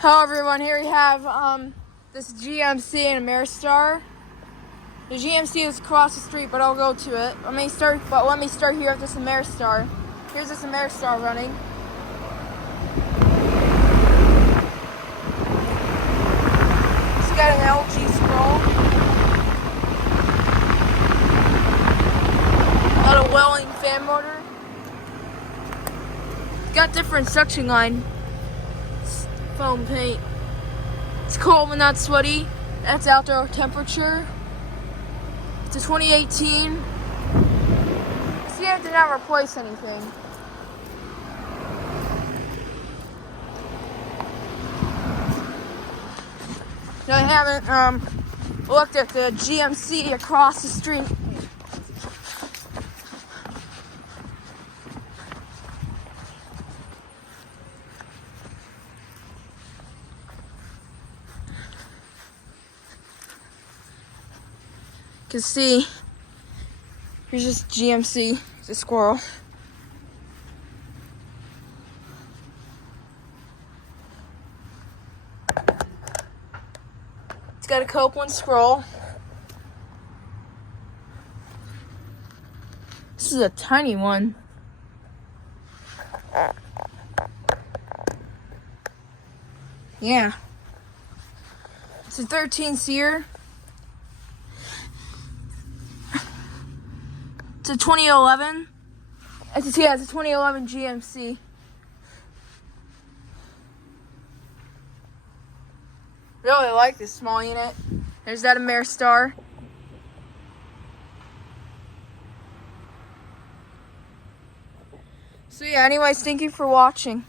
Hello everyone, here we have this GMC and Ameristar. The GMC is across the street, but I'll go to it. Let me start here with this Ameristar. Here's this Ameristar running. It's got an LG scroll. Got a Welling fan motor. It's got different suction line. Foam paint. It's cold but not sweaty. That's outdoor temperature. It's a 2018. See, I did not replace anything. I haven't looked at the GMC across the street. You can see, here's just GMC, it's a squirrel. It's got a Copeland scroll. This is a tiny one. Yeah. It's a 13-seater. It's a 2011. It's a 2011 GMC. Really like this small unit. There's that Ameristar. So yeah, anyways, thank you for watching.